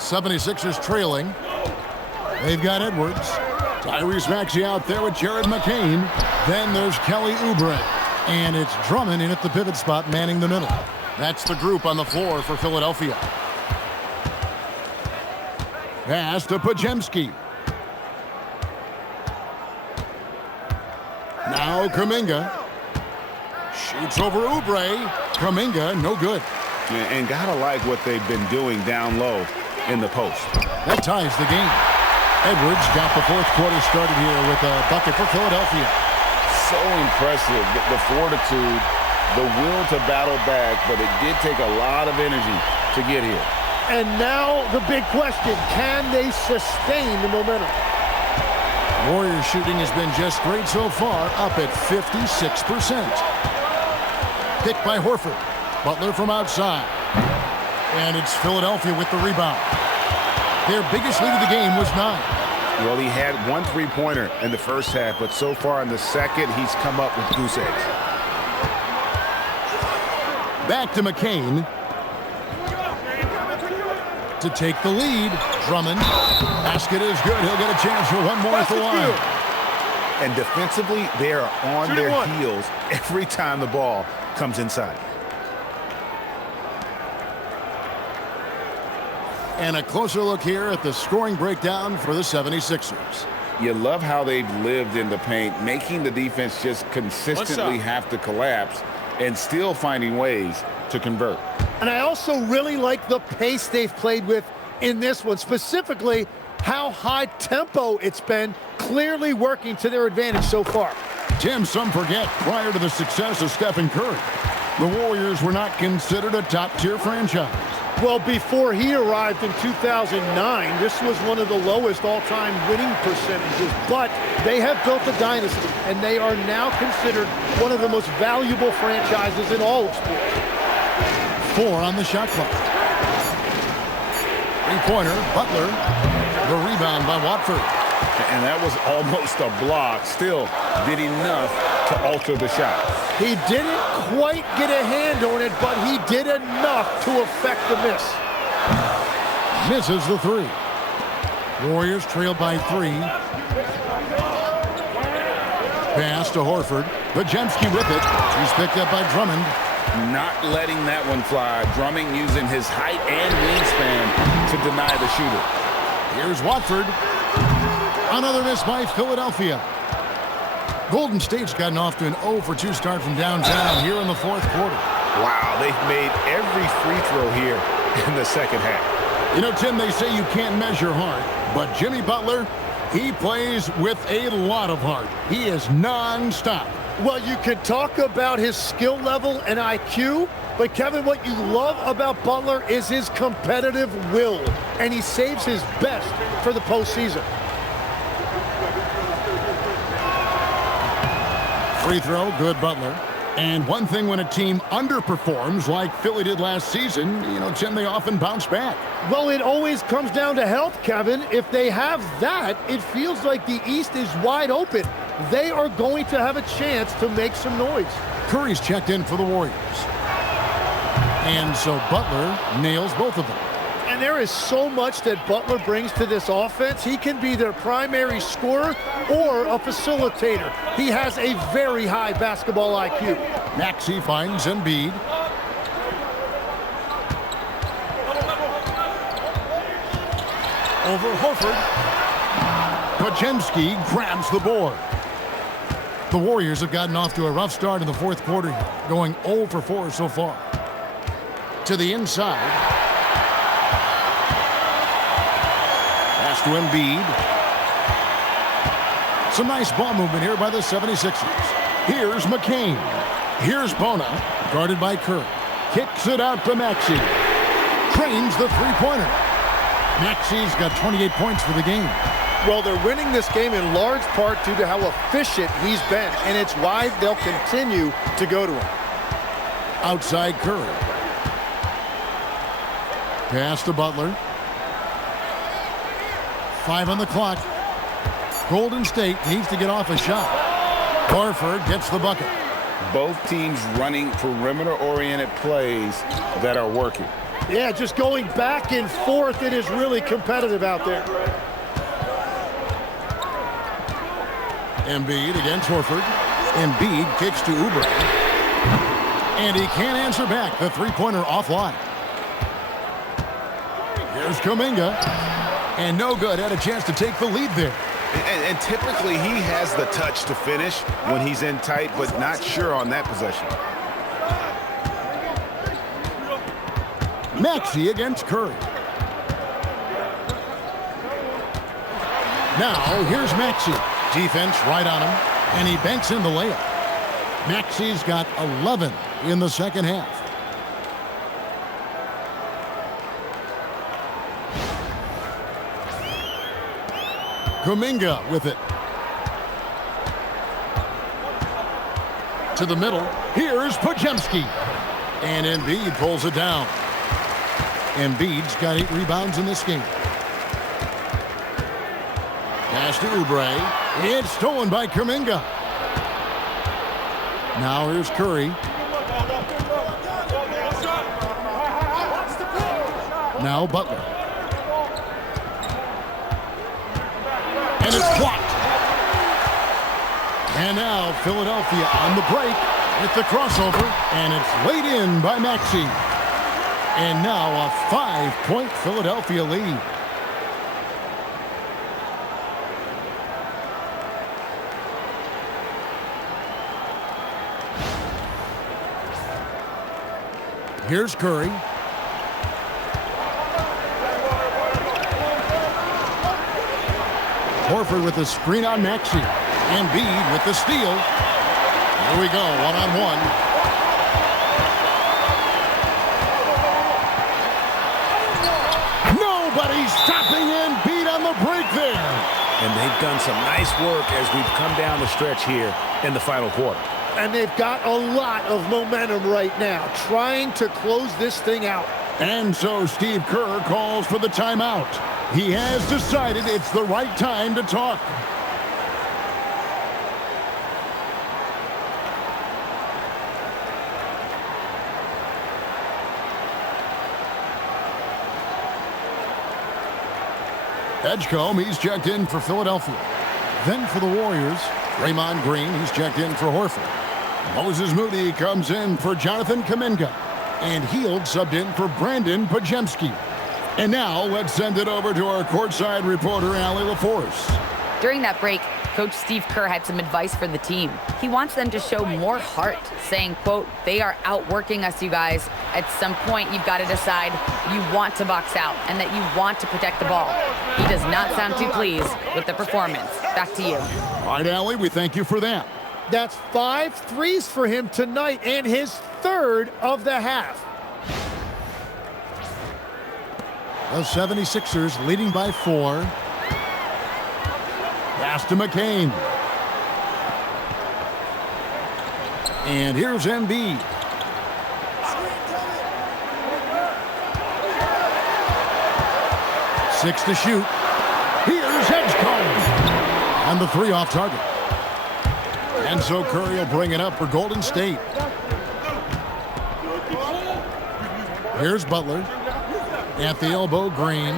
76ers trailing. They've got Edwards. Tyrese Maxey out there with Jared McCain. Then there's Kelly Oubre. And it's Drummond in at the pivot spot, manning the middle. That's the group on the floor for Philadelphia. Pass to Podziemski. Now Kuminga. Shoots over Oubre. Kuminga, no good. And gotta like what they've been doing down low in the post. That ties the game. Edwards got the fourth quarter started here with a bucket for Philadelphia. So impressive, the fortitude, the will to battle back, but it did take a lot of energy to get here. And now the big question, can they sustain the momentum? Warriors shooting has been just great so far, up at 56%. Picked by Horford. Butler from outside. And it's Philadelphia with the rebound. Their biggest lead of the game was 9. Well, he had one three-pointer in the first half, but so far in the second, he's come up with goose eggs. Back to McCain. To take the lead. Drummond. Basket is good. He'll get a chance for one more at the line. And defensively, they are on their heels every time the ball comes inside. And a closer look here at the scoring breakdown for the 76ers. You love how they've lived in the paint, making the defense just consistently have to collapse and still finding ways to convert. And I also really like the pace they've played with in this one, specifically how high tempo it's been, clearly working to their advantage so far. Tim, some forget, prior to the success of Stephen Curry, the Warriors were not considered a top-tier franchise. Well, before he arrived in 2009, this was one of the lowest all-time winning percentages, but they have built a dynasty, and they are now considered one of the most valuable franchises in all of sports. 4 on the shot clock. Three-pointer, Butler. The rebound by Watford. And that was almost a block. Still did enough to alter the shot. He didn't quite get a hand on it, but he did enough to affect the miss. Misses the 3. Warriors trail by 3. Pass to Horford. Podziemski with it. He's picked up by Drummond. Not letting that one fly. Drummond using his height and wingspan to deny the shooter. Here's Watford. Another miss by Philadelphia. Golden State's gotten off to an 0-for-2 start from downtown here in the fourth quarter. Wow, they've made every free throw here in the second half. You know, Tim, they say you can't measure heart, but Jimmy Butler, he plays with a lot of heart. He is non-stop. Well, you can talk about his skill level and IQ, but Kevin, what you love about Butler is his competitive will, and he saves his best for the postseason. Free throw, good Butler. And one thing when a team underperforms like Philly did last season, you know, Tim, they often bounce back. Well, it always comes down to health, Kevin. If they have that, it feels like the East is wide open. They are going to have a chance to make some noise. Curry's checked in for the Warriors. And so Butler nails both of them. And there is so much that Butler brings to this offense. He can be their primary scorer or a facilitator. He has a very high basketball IQ. Maxey finds Embiid. Over Horford. Podziemski grabs the board. The Warriors have gotten off to a rough start in the fourth quarter, going 0 for 4 so far. To the inside. Pass to Embiid. Some nice ball movement here by the 76ers. Here's McCain. Here's Bona, guarded by Curry. Kicks it out to Maxey. Trains the three-pointer. Maxey's got 28 points for the game. Well, they're winning this game in large part due to how efficient he's been, and it's why they'll continue to go to him. Outside Curry. Pass to Butler. 5 on the clock. Golden State needs to get off a shot. Horford gets the bucket. Both teams running perimeter-oriented plays that are working. Yeah, just going back and forth. It is really competitive out there. Embiid against Horford. Embiid kicks to Oubre. And he can't answer back. The three-pointer offline. Here's Kuminga. And no good. Had a chance to take the lead there. And typically he has the touch to finish when he's in tight, but not sure on that possession. Maxey against Curry. Now, here's Maxey. Defense right on him, and he banks in the layup. Maxey's got 11 in the second half. Kuminga with it. To the middle. Here's Podziemski. And Embiid pulls it down. Embiid's got 8 rebounds in this game. Pass to Oubre. It's stolen by Kuminga. Now here's Curry. Now Butler. And it's blocked. And now Philadelphia on the break with the crossover. And it's laid in by Maxey. And now a 5-point Philadelphia lead. Here's Curry. Horford with the screen on Maxey. Embiid with the steal. Here we go, one-on-one. Nobody's stopping Embiid on the break there. And they've done some nice work as we've come down the stretch here in the final quarter. And they've got a lot of momentum right now, trying to close this thing out. And so Steve Kerr calls for the timeout. He has decided it's the right time to talk. Edgecombe, he's checked in for Philadelphia. Then for the Warriors, Draymond Green, he's checked in for Horford. Moses Moody comes in for Jonathan Kuminga. And Hield subbed in for Brandon Podziemski. And now let's send it over to our courtside reporter, Allie LaForce. During that break, Coach Steve Kerr had some advice for the team. He wants them to show more heart, saying, quote, "They are outworking us, you guys. At some point, you've got to decide you want to box out and that you want to protect the ball." He does not sound too pleased with the performance. Back to you. All right, Allie, we thank you for that. That's 5 threes for him tonight and his third of the half. The 76ers leading by 4. Pass to McCain. And here's Embiid. Six to shoot. Here's Edgecombe. And the 3 off target. And so Curry will bring it up for Golden State. Here's Butler. At the elbow, Green.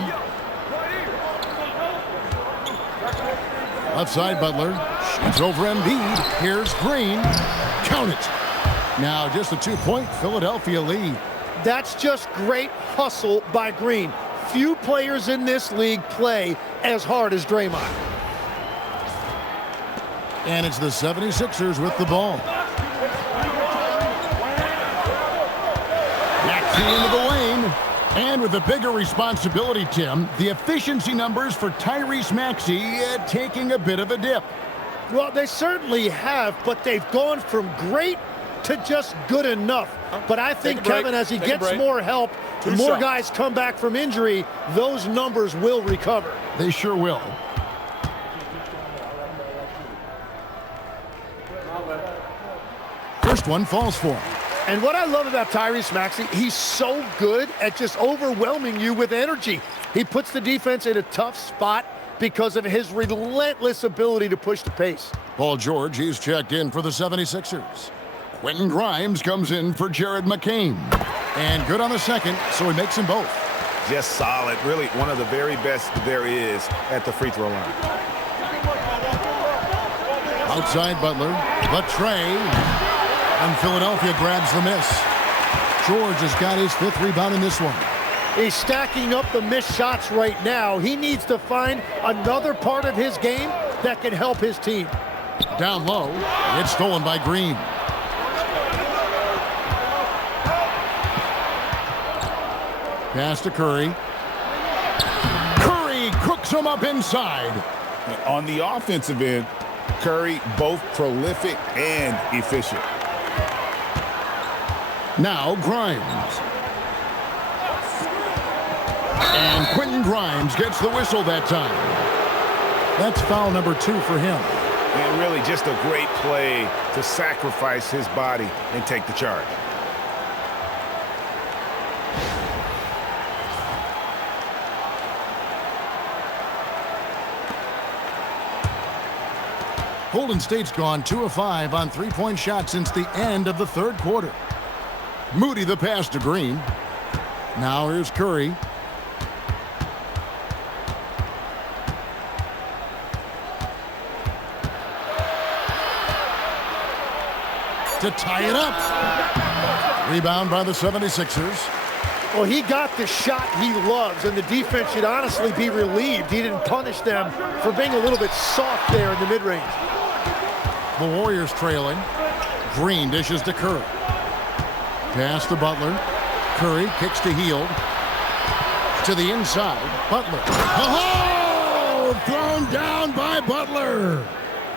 Left side, Butler. Shoots over Embiid. Here's Green. Count it. Now just a 2-point Philadelphia lead. That's just great hustle by Green. Few players in this league play as hard as Draymond. And it's the 76ers with the ball. Maxey into the lane. And with a bigger responsibility, Tim, the efficiency numbers for Tyrese Maxey taking a bit of a dip. Well, they certainly have, but they've gone from great to just good enough. But I think, Kevin, as he gets more help, the more guys come back from injury, those numbers will recover. They sure will. First one falls for him. And what I love about Tyrese Maxey, he's so good at just overwhelming you with energy. He puts the defense in a tough spot because of his relentless ability to push the pace. Paul George, he's checked in for the 76ers. Quentin Grimes comes in for Jared McCain. And good on the second, so he makes them both. Just solid. Really one of the very best there is at the free throw line. Outside Butler. The tray. And Philadelphia grabs the miss. George has got his 5th rebound in this one. He's stacking up the missed shots right now. He needs to find another part of his game that can help his team. Down low. It's stolen by Green. Pass to Curry. Curry cooks him up inside. On the offensive end, Curry both prolific and efficient. Now Grimes. And Quentin Grimes gets the whistle that time. That's foul number 2 for him. And really just a great play to sacrifice his body and take the charge. Golden State's gone 2 of 5 on three-point shots since the end of the 3rd quarter. Moody the pass to Green. Now here's Curry. To tie it up. Rebound by the 76ers. Well, he got the shot he loves, and the defense should honestly be relieved he didn't punish them for being a little bit soft there in the mid-range. The Warriors trailing. Green dishes to Curry. Pass to Butler. Curry kicks to Hield. To the inside. Butler. Oh! Thrown down by Butler.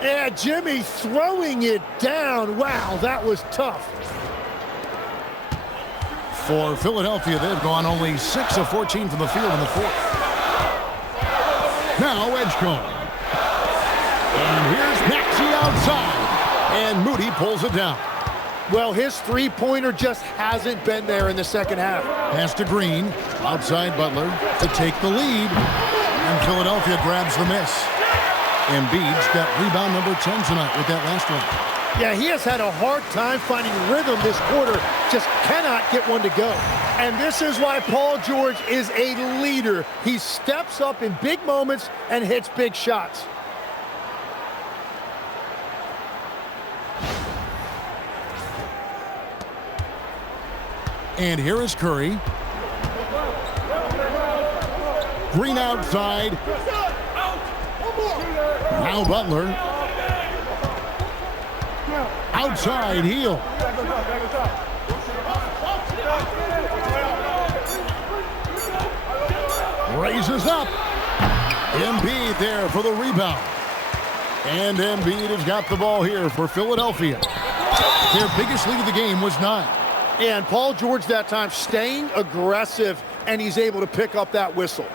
Yeah, Jimmy throwing it down. Wow, that was tough. For Philadelphia, they've gone only 6 of 14 from the field in the 4th. Now Edgecombe. And here's Maxey outside. And Moody pulls it down. Well, his three-pointer just hasn't been there in the second half. Pass to Green. Outside Butler to take the lead. And Philadelphia grabs the miss. Embiid's got rebound number 10 tonight with that last one. Yeah, he has had a hard time finding rhythm this quarter. Just cannot get one to go. And this is why Paul George is a leader. He steps up in big moments and hits big shots. And here is Curry. Green outside. Now Butler. Outside Hield. Raises up. Embiid there for the rebound. And Embiid has got the ball here for Philadelphia. Their biggest lead of the game was 9. And Paul George that time staying aggressive, and he's able to pick up that whistle.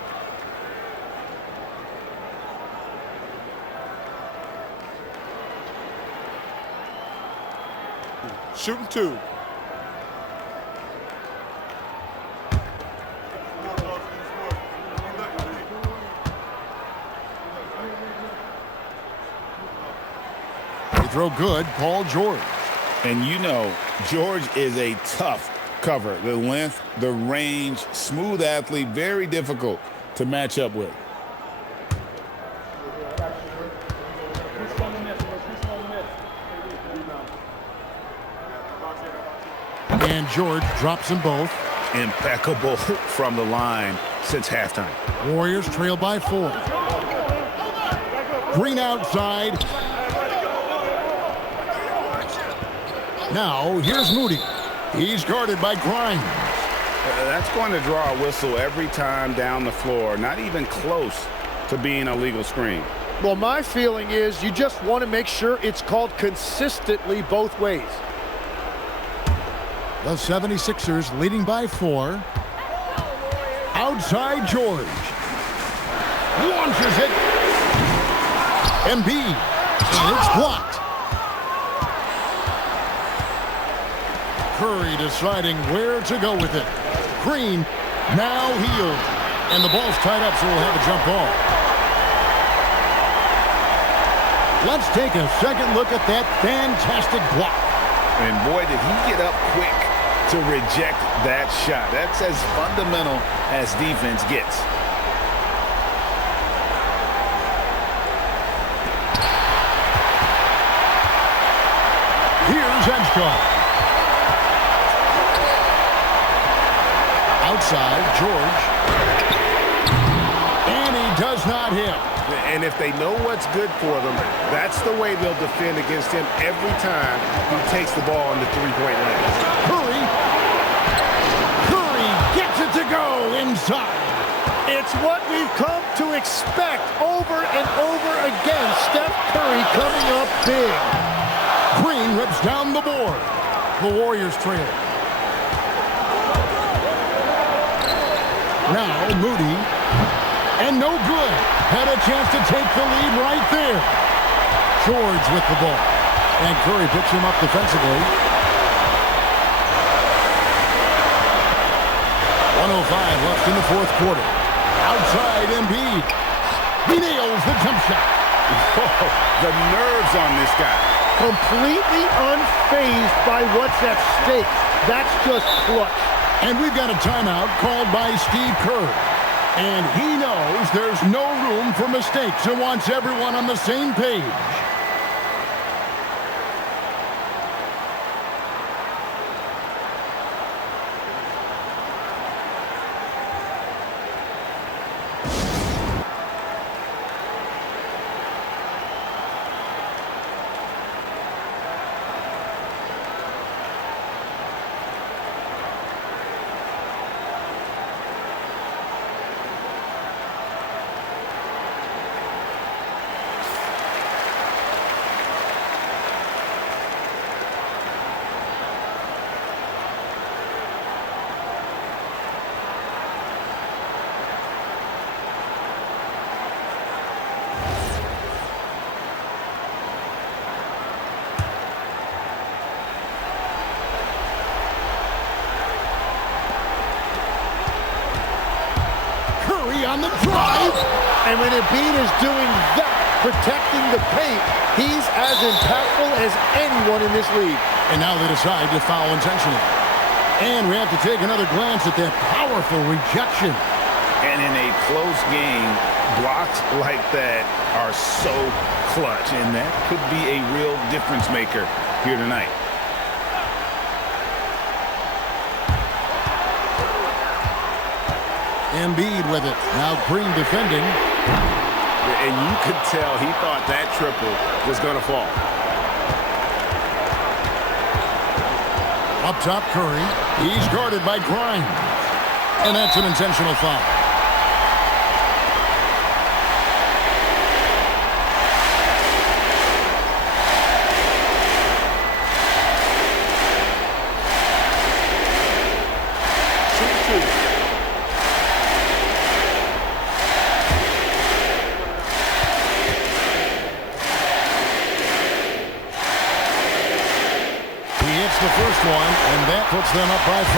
Shooting 2. They throw good, Paul George. And you know, George is a tough cover. The length, the range, smooth athlete, very difficult to match up with. And George drops them both. Impeccable from the line since halftime. Warriors trail by 4. Green outside. Now, here's Moody. He's guarded by Grimes. That's going to draw a whistle every time down the floor. Not even close to being a legal screen. Well, my feeling is you just want to make sure it's called consistently both ways. The 76ers leading by 4. Outside George. Launches it. Embiid. And it's blocked. Curry deciding where to go with it. Green now Hield. And the ball's tied up, so we'll have a jump ball. Let's take a second look at that fantastic block. And boy, did he get up quick to reject that shot. That's as fundamental as defense gets. Here's Edgecott. Outside, George. And he does not hit. And if they know what's good for them, that's the way they'll defend against him every time he takes the ball in the three-point line. Curry gets it to go inside. It's what we've come to expect over and over again. Steph Curry coming up big. Green rips down the board. The Warriors trail. Now Moody. And no good. Had a chance to take the lead right there. George with the ball. And Curry picks him up defensively. 1:05 left in the fourth quarter. Outside Embiid. He nails the jump shot. Whoa, the nerves on this guy. Completely unfazed by what's at stake. That's just clutch. And we've got a timeout called by Steve Kerr. And he knows there's no room for mistakes and wants everyone on the same page. On the drive. And when Embiid is doing that, protecting the paint, he's as impactful as anyone in this league. And now they decide to foul intentionally. And we have to take another glance at that powerful rejection. And in a close game, blocks like that are so clutch. And that could be a real difference maker here tonight. Embiid with it. Now Green defending. And you could tell he thought that triple was going to fall. Up top, Curry. He's guarded by Grimes. And that's an intentional foul. The first one, and that puts them up by 5.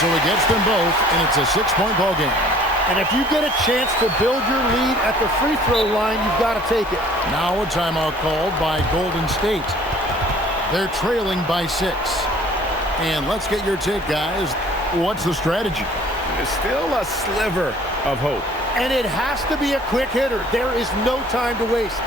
So he gets them both, and it's a 6-point ball game. And if you get a chance to build your lead at the free throw line, you've got to take it. Now a timeout called by Golden State. They're trailing by 6. And let's get your take, guys. What's the strategy? There's still a sliver of hope. And it has to be a quick hitter. There is no time to waste.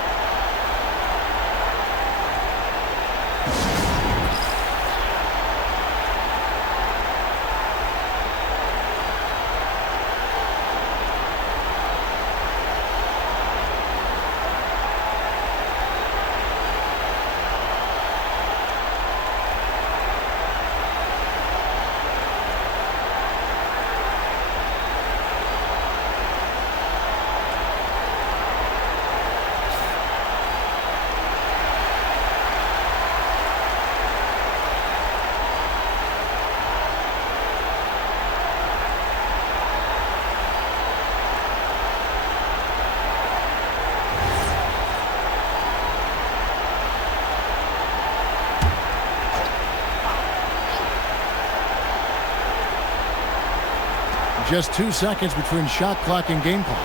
Just 2 seconds between shot clock and game clock.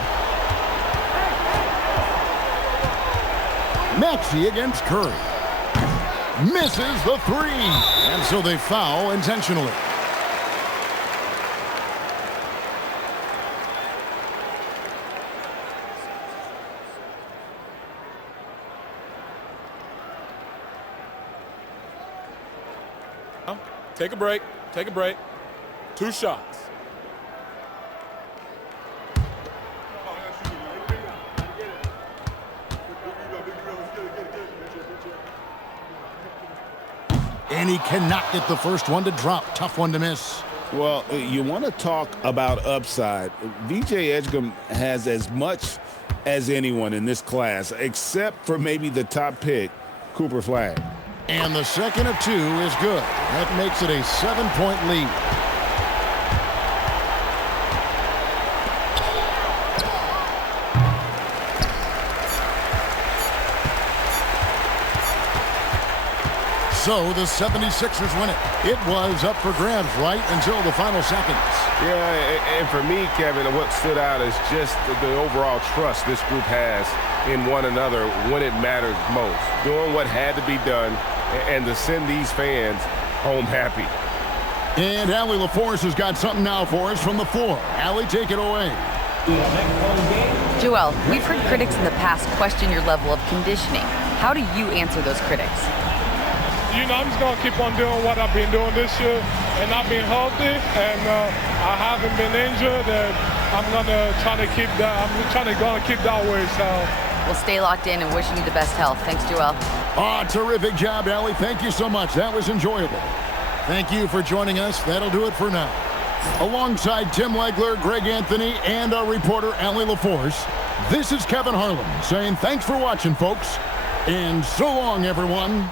Maxey against Curry. Misses the three. And so they foul intentionally. Take a break. Take a break. 2 shots. And he cannot get the first one to drop. Tough one to miss. Well, you want to talk about upside. VJ Edgecombe has as much as anyone in this class, except for maybe the top pick, Cooper Flagg. And the second of 2 is good. That makes it a 7-point lead. So the 76ers win it. It was up for grabs right until the final seconds. Yeah, and for me, Kevin, what stood out is just the overall trust this group has in one another when it matters most. Doing what had to be done and to send these fans home happy. And Allie LaForce has got something now for us from the floor. Allie, take it away. Joel, we've heard critics in the past question your level of conditioning. How do you answer those critics? I'm just going to keep on doing what I've been doing this year, and I've been healthy, and I haven't been injured, and I'm going to try to keep that. I'm trying to keep that way. So we'll stay locked in and wishing you the best health. Thanks, Joel. Terrific job, Allie. Thank you so much. That was enjoyable. Thank you for joining us. That'll do it for now. Alongside Tim Legler, Greg Anthony, and our reporter, Allie LaForce, this is Kevin Harlan saying thanks for watching, folks, and so long, everyone.